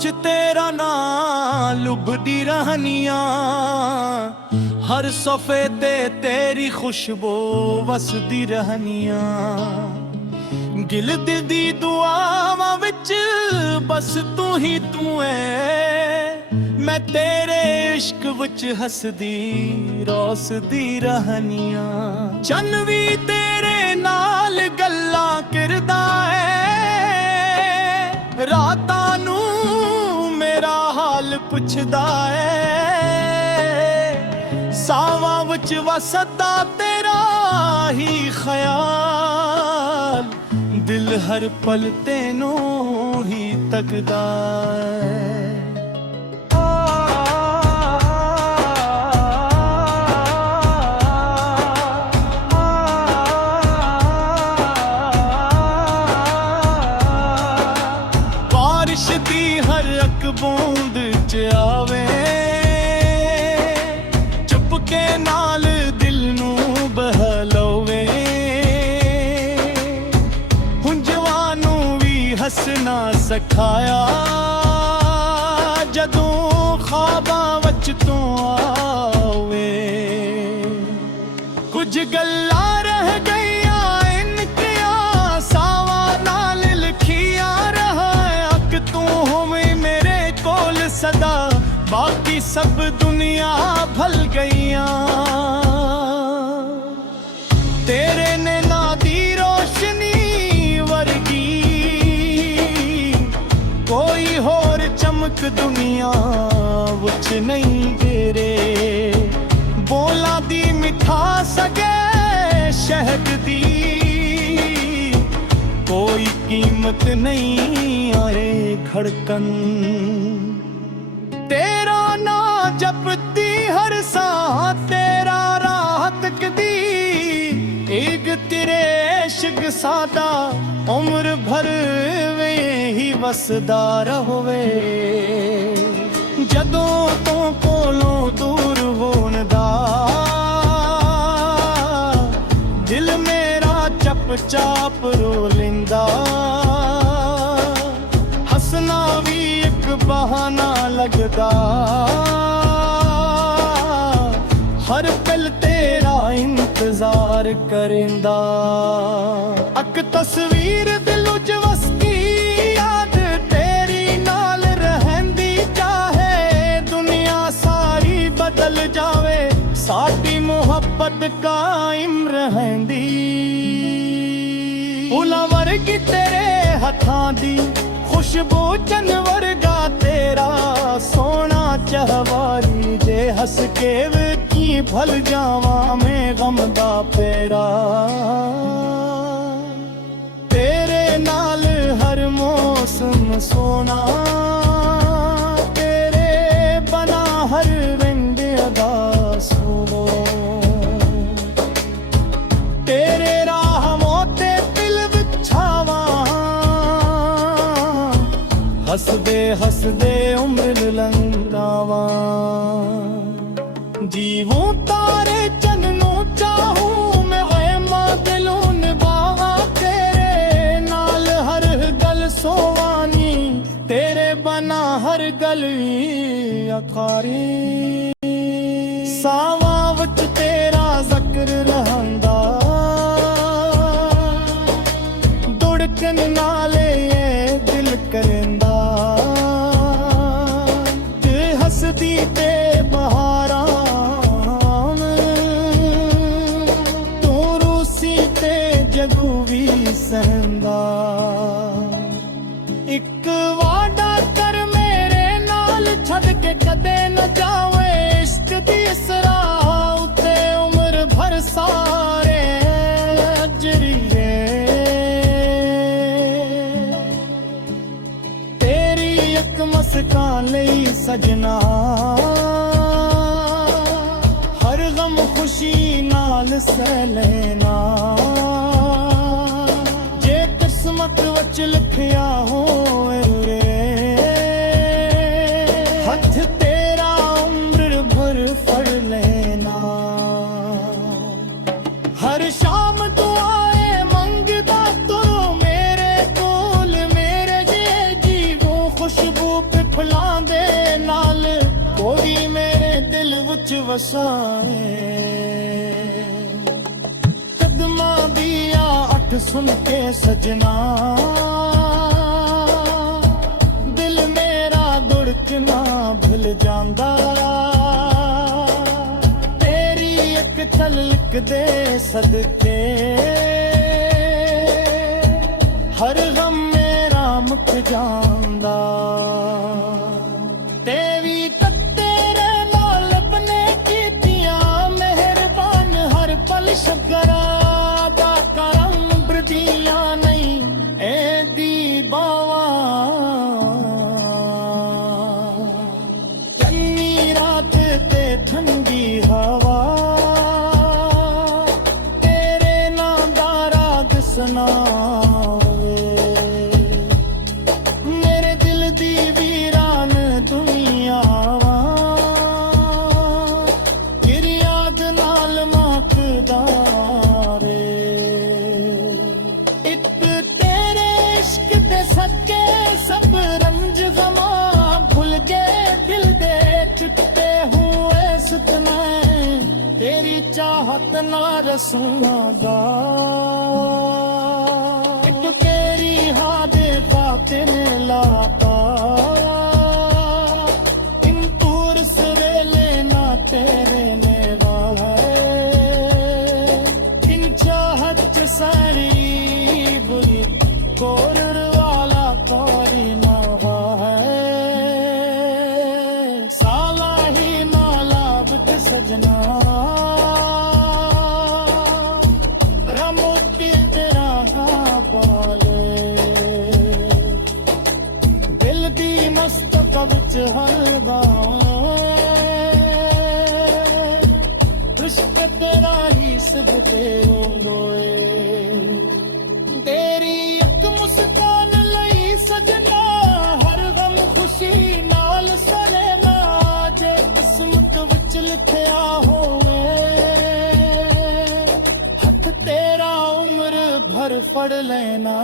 विच तेरा नाम लुभदी रहनियां, हर सफ़े ते तेरी खुशबू वसदी रहनियां। गिल दिल दी दुआवां विच बस तू ही तू है, मैं तेरे इश्क विच हसदी रोसदी रहनियां। चन्न भी तेरे नाल गल्लां करदा है, रातां नू मेरा हाल पुछदा है। सावां विच वसदा तेरा ही ख्याल, दिल हर पल तेनू ही तकदा है। बारिश दी हर अक बूंद च आवे, चुपके नाल दिल नू बहलावे। हुंजवानू भी हसना सिखाया, जदों ख्वाबां वच तू आवे। कुछ गल्लां रह गईयां इनकियां, सावां नाल लिखियां रह। अक तू होवें मेरे कोल सदा, बाकी सब दुनिया भल गईयां। तेरे नैना दी रोशनी वर्गी कोई होर चमक दुनिया विच नहीं तेरे। बोलां दी मिठास अगे शहद दी कोई कीमत नहीं आए धड़कन। तेरा ना जपती हर सांस तेरा राहत कदी, एक तेरे इश्क सादा उम्र भर वे ही वसदा रहोवे। जदों तो कोलों दूर होण दा दिल मेरा चप चाप रो लिंदा। हसना भी एक बहाना लगदा, हर पल तेरा इंतजार करेंदा। अक तस्वीर दिल च वसदी याद तेरी नाल रहंदी, चाहे दुनिया सारी बदल जावे साडी मोहब्बत कायम रहंदी। फुलां वर्गी तेरे हत्थां दी खुशबू, चन्न वर्गा तेरा सोना चहवारी। जे हस के की भल जावा मैं गम दा पेरा, तेरे नाल हर मौसम सोना। तेरे बना हर रंग अदा सोनो, तेरे राह मोते दिल बिछावा। हसदे हसदे उम्र लंघावा, जीवूं तारे चन्नू चाहूं मैं ऐमा दिलों निभावा। तेरे नाल हर गल सोवानी, तेरे बना हर गल अकारी। सावां विच तेरा ज़िक्र रहंदा, दुड़कन नाले दिल करेंदा। हसदी ते बहारां तू रूसी ते जगू भी सहंदा। एक वादा कर मेरे नाल छड़ के कदे न जावे। इश्क दी इसरा उते उम्र भर सारे अजरिए। तेरी एक मुस्कान लई सजना, हर गम खुशी नाल सह लेना। जे किस्मत वच लिखिया होए रे, हथ तेरा उम्र भर फड़ लेना। हर शाम दुआए मंगदा तू मेरे कोल, मेरे जे जीवो खुशबू पे ਵਸਾਏ ਕਦਮਾਂ ਦੀਆਂ ਅੱਠ ਸੁਣ ਕੇ ਸਜਣਾ ਦਿਲ ਮੇਰਾ ਦੁੜਕਣਾ ਭੁੱਲ ਜਾਂਦਾ ਤੇਰੀ ਇੱਕ ਝਲਕ ਦੇ ਸਦਕੇ ਹਰ ਗਮ ਮੇਰਾ ਮੁੱਕ ਜਾਂਦਾ ਤੇ ਵੀ ਤੇਰੇ ਨਾਲ ਆਪਣੇ ਕੀਤੀਆਂ ਮਿਹਰਬਾਨ ਹਰ ਪਲ ਸ਼ੁਕਰਾ ਦਾ ਕਰਮ ਬਰਦੀਆਂ ਨਹੀਂ ਏ ਦੀ ਬਾਵਾ ਚੰਨੀ ਰਾਤ ਤੇ ਠੰਡੀ ਹਵਾ ਤੇਰੇ ਨਾਂ ਦਾ ਰਾਗ ਸੁਣਾ सब रंज गमा भूल गए दिल दे टूटे हुए सतना तेरी चाहत ना रसूंगा एक तेरी हादे बातें लाता इन तूर सवेले ना तेरे ने वाला इन चाहत च सारी बुरी कोर सजना रमोटी तेरा बाले दिल दी मस्तक विच हलदा रिश्क तेरा ही सदके होए तेरी एक मुस्कान लई सजना हर गम खुशी नाल सलेना जे किस्मत विच लिखिया होवे हथ तेरा उम्र भर फड़ लेना